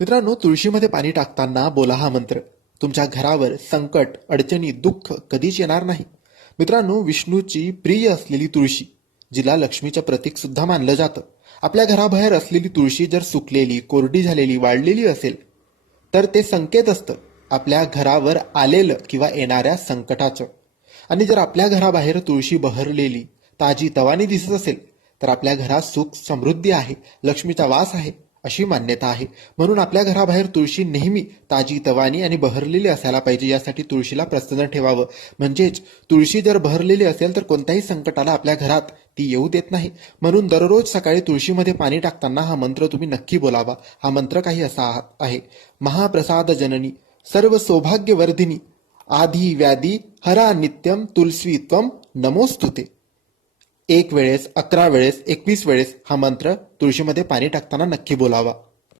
मित्रांनो, तुळशीमध्ये पाणी टाकताना बोला हा मंत्र. तुमच्या घरावर संकट, अडचणी, दुःख कधीच येणार नाही. मित्रांनो, विष्णूची प्रिय असलेली तुळशी, जिला लक्ष्मीचं प्रतीक सुद्धा मानलं जातं, आपल्या घराबाहेर असलेली तुळशी जर सुकलेली, कोरडी झालेली, वाळलेली असेल तर ते संकेत असतं आपल्या घरावर आलेलं किंवा येणाऱ्या संकटाचं. आणि जर आपल्या घराबाहेर तुळशी बहरलेली, ताजी तवानी दिसत असेल तर आपल्या घरात सुख समृद्धी आहे, लक्ष्मीचा वास आहे अशी मान्यता आहे. म्हणून आपल्या घराबाहेर तुळशी नेहमी ताजी तवानी आणि बहरलेली असायला पाहिजे. यासाठी तुळशीला प्रसन्न ठेवावं. म्हणजेच तुळशी जर बहरलेली असेल तर कोणत्याही संकटाला आपल्या घरात ती येऊ देत नाही. म्हणून दररोज सकाळी तुळशीमध्ये पाणी टाकताना हा मंत्र तुम्ही नक्की बोलावा. हा मंत्र काही असा आहे: महाप्रसाद जननी सर्व सौभाग्यवर्धिनी आधी व्याधी हरा नित्यम तुलसी त्वम नमोस्तुते. 1 वेळेस, 11 वेळेस, 21 वेळेस हा मंत्र तुळशीमध्ये पाणी टाकताना नक्की बोलावा.